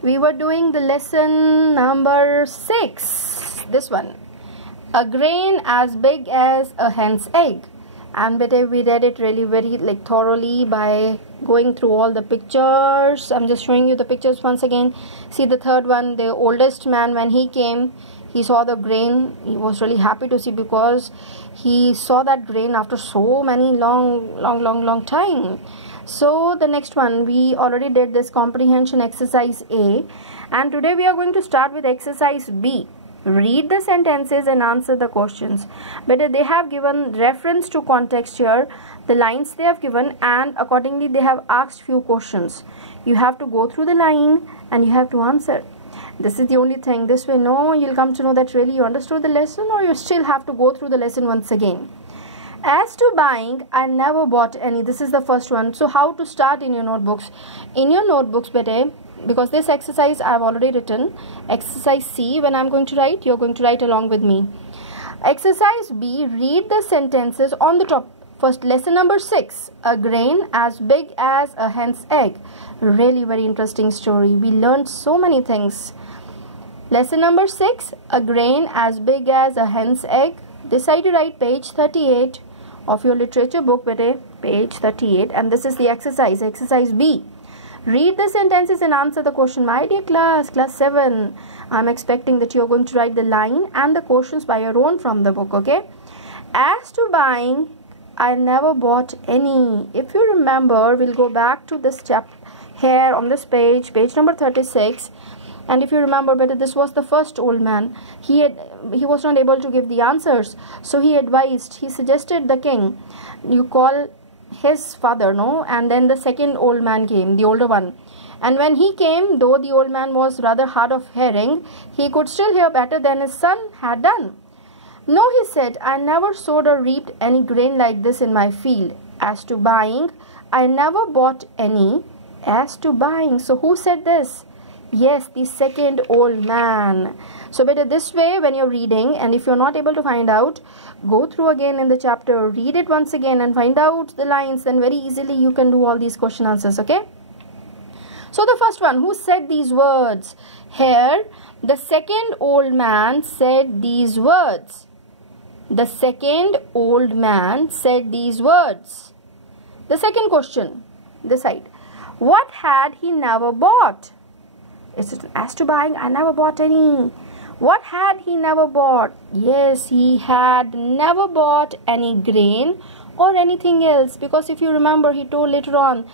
We were doing the lesson number 6. This one. A grain as big as a hen's egg. And we read it really very thoroughly by going through all the pictures. I'm just showing you the pictures once again. See the third one, the oldest man, when he came, he saw the grain. He was really happy to see, because he saw that grain after so many long time. So the next one, we already did this comprehension exercise A, and today we are going to start with exercise B. Read the sentences and answer the questions. But they have given reference to context here, the lines they have given, and accordingly they have asked few questions. You have to go through the line and you have to answer. This is the only thing. This way, no, you'll come to know that really you understood the lesson, or you still have to go through the lesson once again. As to buying, I never bought any. This is the first one. So how to start in your notebooks? In your notebooks, because this exercise I have already written. Exercise C, when I am going to write, you are going to write along with me. Exercise B, read the sentences on the top. First, lesson number 6, a grain as big as a hen's egg. Really very interesting story. We learned so many things. Lesson number 6, a grain as big as a hen's egg. This side you write page 38 of your literature book, page 38, and this is the exercise, exercise B. Read the sentences and answer the question. My dear class 7, I'm expecting that you're going to write the line and the questions by your own from the book, okay? As to buying, I never bought any. If you remember, we'll go back to this chapter here on this page number 36. And if you remember, this was the first old man. He was not able to give the answers. So he suggested the king, you call his father, no? And then the second old man came, the older one. And when he came, though the old man was rather hard of hearing, he could still hear better than his son had done. No, he said, I never sowed or reaped any grain like this in my field. As to buying, I never bought any. As to buying. So who said this? Yes, the second old man. So this way, when you're reading, and if you're not able to find out, go through again in the chapter, read it once again and find out the lines, then very easily you can do all these question answers, okay? So the first one, who said these words? Here, the second old man said these words. The second old man said these words. The second question, this side. What had he never bought? It's as to buying, I never bought any. What had he never bought? Yes, he had never bought any grain or anything else. Because if you remember, he told later on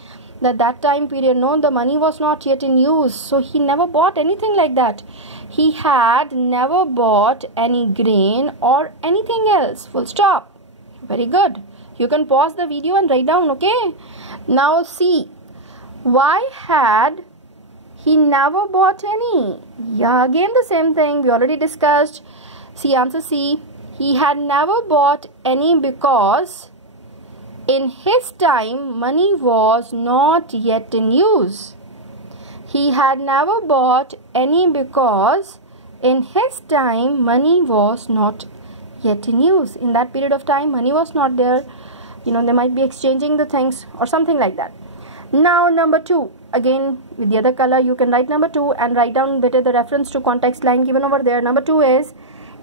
that time period, no, the money was not yet in use. So he never bought anything like that. He had never bought any grain or anything else. Full stop. Very good. You can pause the video and write down, okay? Now see, why had he never bought any? Yeah, again the same thing we already discussed. See, answer C. He had never bought any because in his time money was not yet in use. He had never bought any because in his time money was not yet in use. In that period of time, money was not there. They might be exchanging the things or something like that. Now number 2. Again, with the other color, you can write number 2 and write down the reference to context line given over there. Number 2 is,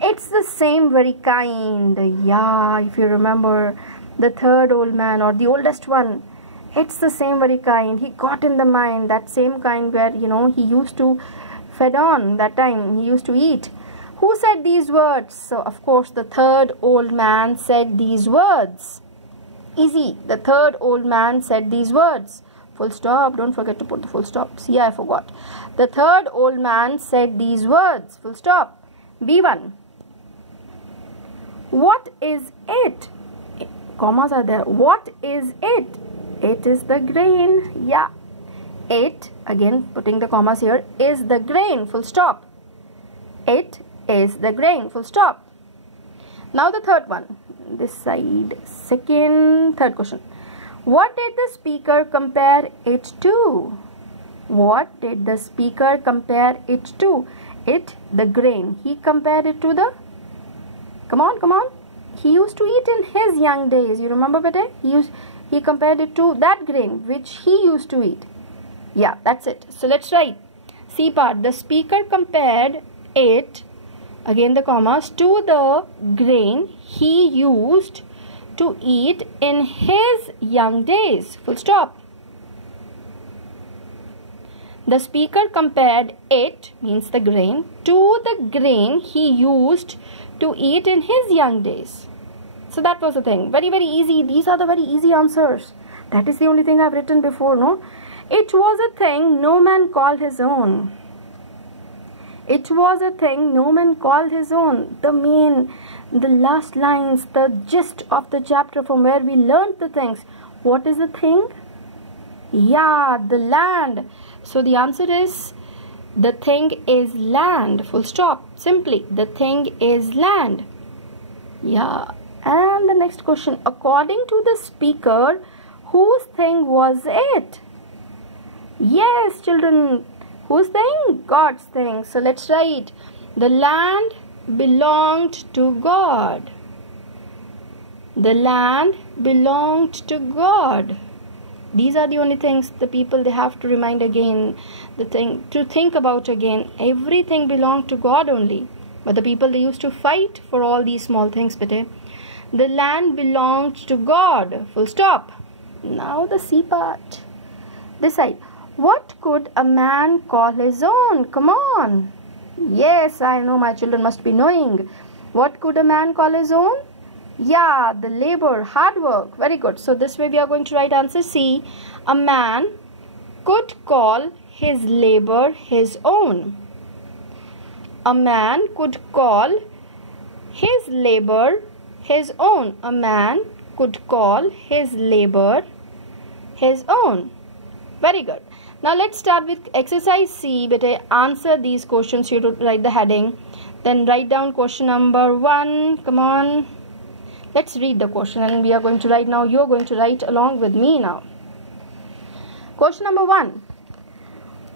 it's the same very kind. Yeah, if you remember, the third old man or the oldest one, it's the same very kind. He got in the mind, that same kind where, he used to fed on that time. He used to eat. Who said these words? So, of course, the third old man said these words. Easy. The third old man said these words. Full stop. Don't forget to put the full stop. See, I forgot. The third old man said these words. Full stop. B1. What is it? Commas are there. What is it? It is the grain. Yeah. It, again putting the commas here, is the grain. Full stop. It is the grain. Full stop. Now the third one. This side. Third question. What did the speaker compare it to? What did the speaker compare it to? It, the grain. He compared it to the... Come on. He used to eat in his young days. You remember, He compared it to that grain which he used to eat. Yeah, that's it. So let's write. C part. The speaker compared it, again the commas, to the grain he used to eat in his young days. Full stop. The speaker compared it, means the grain, to the grain he used to eat in his young days. So that was the thing. Very, very easy. These are the very easy answers. That is the only thing I've written before, no? It was a thing no man called his own. It was a thing no man called his own. The last lines, the gist of the chapter from where we learned the things. What is the thing? Yeah, the land. So the answer is, the thing is land. Full stop. Simply, the thing is land. Yeah. And the next question. According to the speaker, whose thing was it? Yes, children. Whose thing? God's thing. So let's write. The land belonged to God. The land belonged to God. These are the only things the people, they have to remind again, the thing to think about again. Everything belonged to God only. But the people, they used to fight for all these small things. But the land belonged to God. Full stop. Now the C part. This side. What could a man call his own? Come on. Yes, I know my children must be knowing. What could a man call his own? Yeah, the labor, hard work. Very good. So this way we are going to write answer C. A man could call his labor his own. A man could call his labor his own. A man could call his labor his own. Very good. Now let's start with exercise C. Beta, answer these questions. You to write the heading. Then write down question number 1. Come on. Let's read the question and we are going to write now. You are going to write along with me now. Question number 1.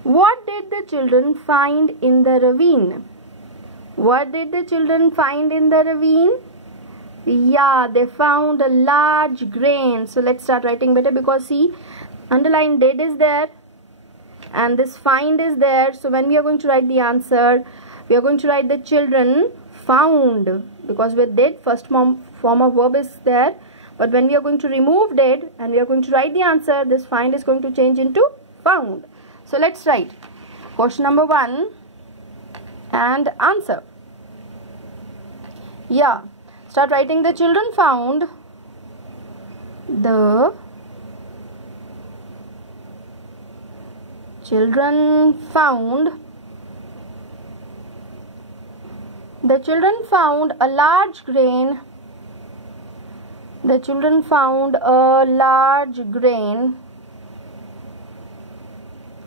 What did the children find in the ravine? What did the children find in the ravine? Yeah, they found a large grain. So let's start writing better, because see, underline did is there and this find is there. So when we are going to write the answer, we are going to write the children found, because with did, first form of verb is there. But when we are going to remove did and we are going to write the answer, this find is going to change into found. So let's write question number 1 and answer. Yeah, start writing. The children found the children found a large grain. The children found a large grain.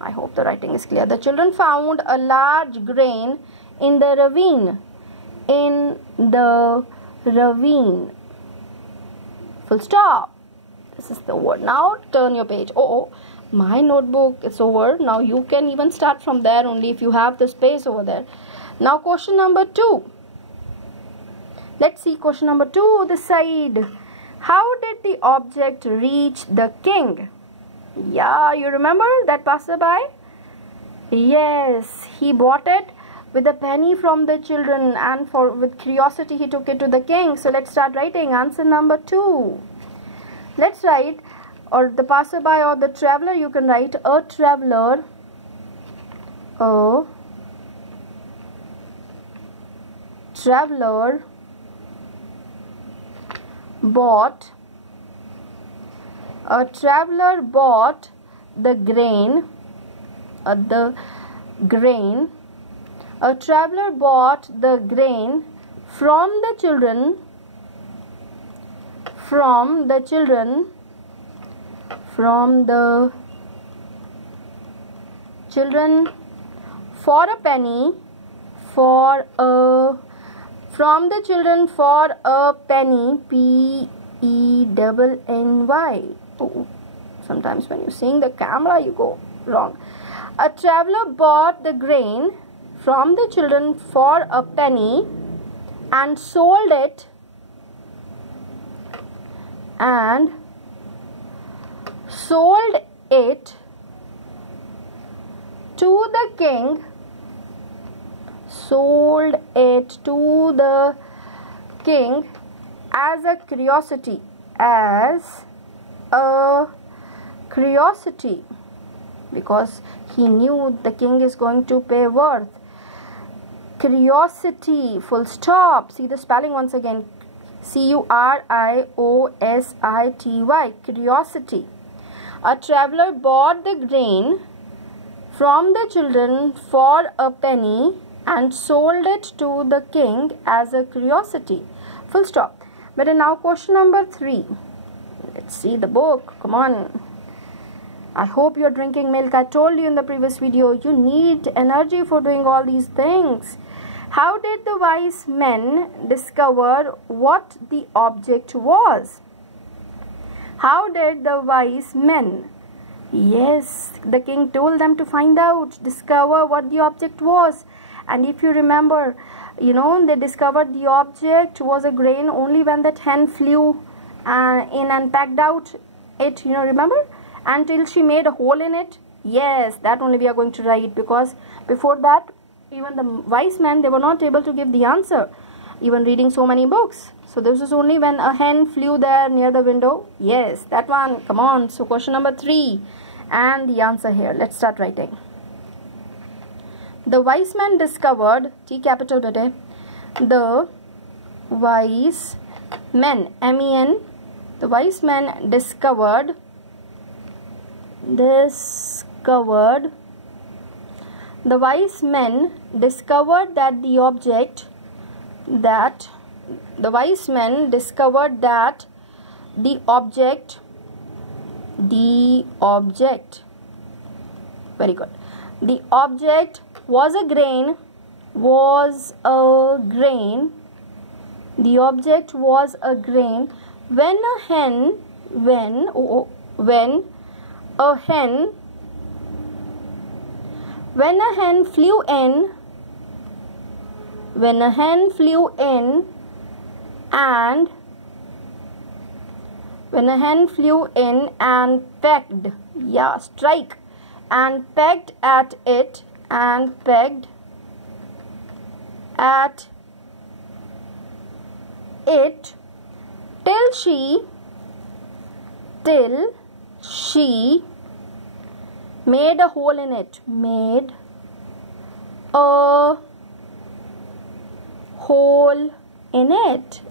I hope the writing is clear. The children found a large grain in the ravine. In the ravine. Full stop. This is the word. Now turn your page. Oh, my notebook is over. Now you can even start from there only if you have the space over there. Now question number 2. Let's see question number 2, this side. How did the object reach the king? Yeah, you remember that passerby? Yes, he bought it with a penny from the children, and with curiosity he took it to the king. So let's start writing answer number 2. Let's write, or the passerby or the traveler, you can write a traveler. A traveler bought the grain. A traveler bought the grain from the children for a penny, P-E-N-N-Y. Oh, sometimes when you sing the camera you go wrong. A traveler bought the grain from the children for a penny and sold it to the king, sold it to the king as a curiosity, because he knew the king is going to pay worth. Curiosity, full stop. See the spelling once again. C-U-R-I-O-S-I-T-Y, curiosity. A traveler bought the grain from the children for a penny and sold it to the king as a curiosity. Full stop. But now question number 3. Let's see the book. Come on. I hope you're drinking milk. I told you in the previous video, you need energy for doing all these things. How did the wise men discover what the object was? How did the wise men? Yes, the king told them to find out, discover what the object was. And if you remember, they discovered the object was a grain only when that hen flew in and pecked out it, remember? Until she made a hole in it. Yes, that only we are going to write, because before that, even the wise men, they were not able to give the answer, even reading so many books. So this is only when a hen flew there near the window. Yes, that one. Come on. So question number 3 and the answer here. Let's start writing. The wise men discovered, T capital bete, the wise men, M-E-N, the wise men discovered the wise men discovered that the object very good, the object was a grain, the object was a grain when a hen flew in and pecked, strike, and pecked at it till she made a hole in it,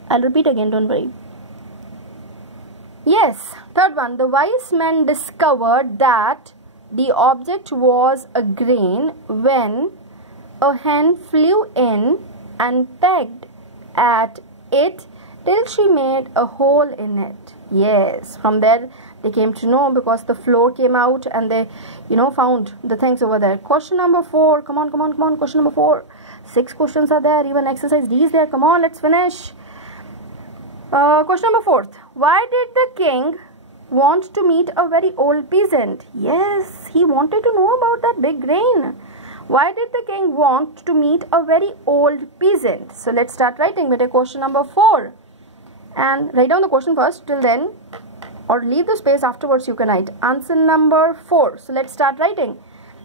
I'll repeat again, don't worry. Yes, third one. The wise men discovered that the object was a grain when a hen flew in and pecked at it till she made a hole in it. Yes, from there they came to know, because the floor came out and they found the things over there. Question number 4. Come on. Question number 4. 6 questions are there. Even exercise D is there. Come on, let's finish. Question number 4. Why did the king want to meet a very old peasant? Yes, he wanted to know about that big grain. Why did the king want to meet a very old peasant? So let's start writing with a question number 4. And write down the question first, till then, or leave the space afterwards, you can write. Answer number 4. So let's start writing.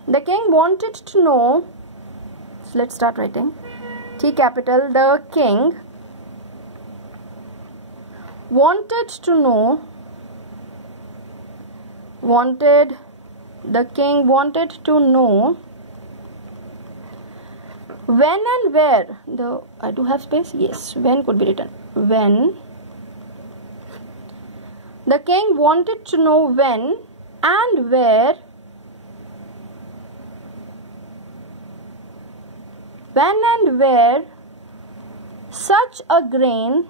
The king wanted to know. So let's start writing. T capital. The king wanted to know. The king wanted to know when and where. I do have space. Yes, when could be written. When. The king wanted to know when and where such a grain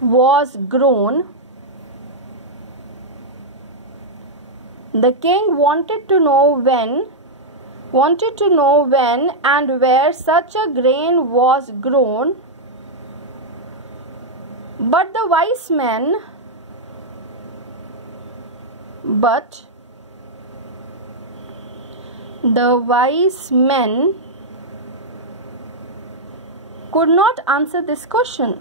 was grown. The king wanted to know when and where such a grain was grown. But the wise men could not answer this question.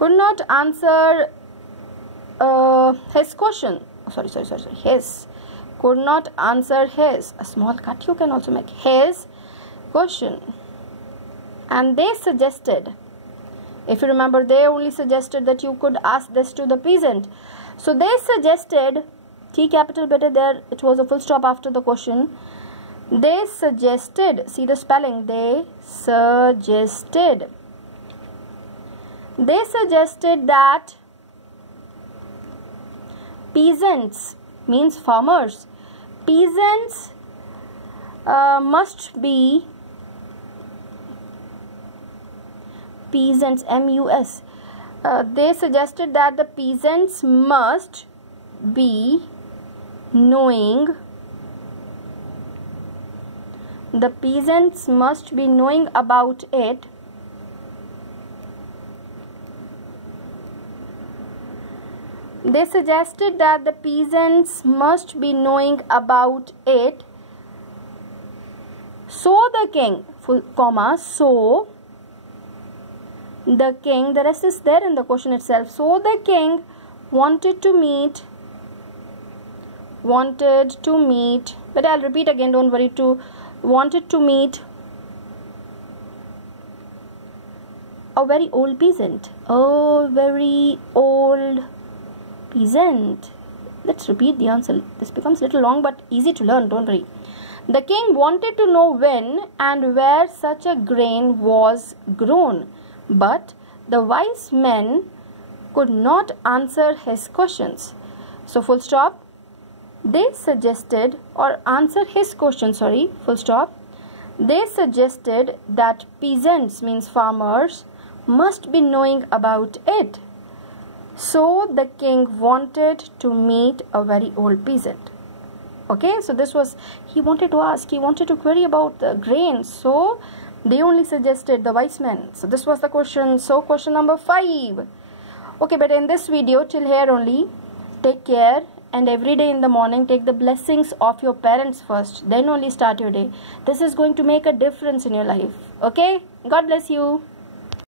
could not answer his question. His could not answer his, a small cut you can also make, his question. And they suggested, if you remember, they only suggested that you could ask this to the peasant. So they suggested, T capital beta there, it was a full stop after the question. They suggested, see the spelling, they suggested that peasants means farmers. Peasants must be, peasants, M-U-S. They suggested that the peasants must be knowing, the peasants must be knowing about it. They suggested that the peasants must be knowing about it. So the king, full comma, so the king, the rest is there in the question itself. So the king wanted to meet, but I'll repeat again, don't worry, wanted to meet a very old peasant. A very old peasant. Let's repeat the answer. This becomes a little long but easy to learn, don't worry. The king wanted to know when and where such a grain was grown, but the wise men could not answer his questions. So full stop. They suggested, or answer his question, sorry, full stop. They suggested that peasants means farmers must be knowing about it. So the king wanted to meet a very old peasant. Okay, so this was, he wanted to ask, he wanted to query about the grain. So they only suggested the wise men. So this was the question. So question number 5. Okay, but in this video till here only. Take care, and every day in the morning take the blessings of your parents first, then only start your day. This is going to make a difference in your life. Okay, God bless you.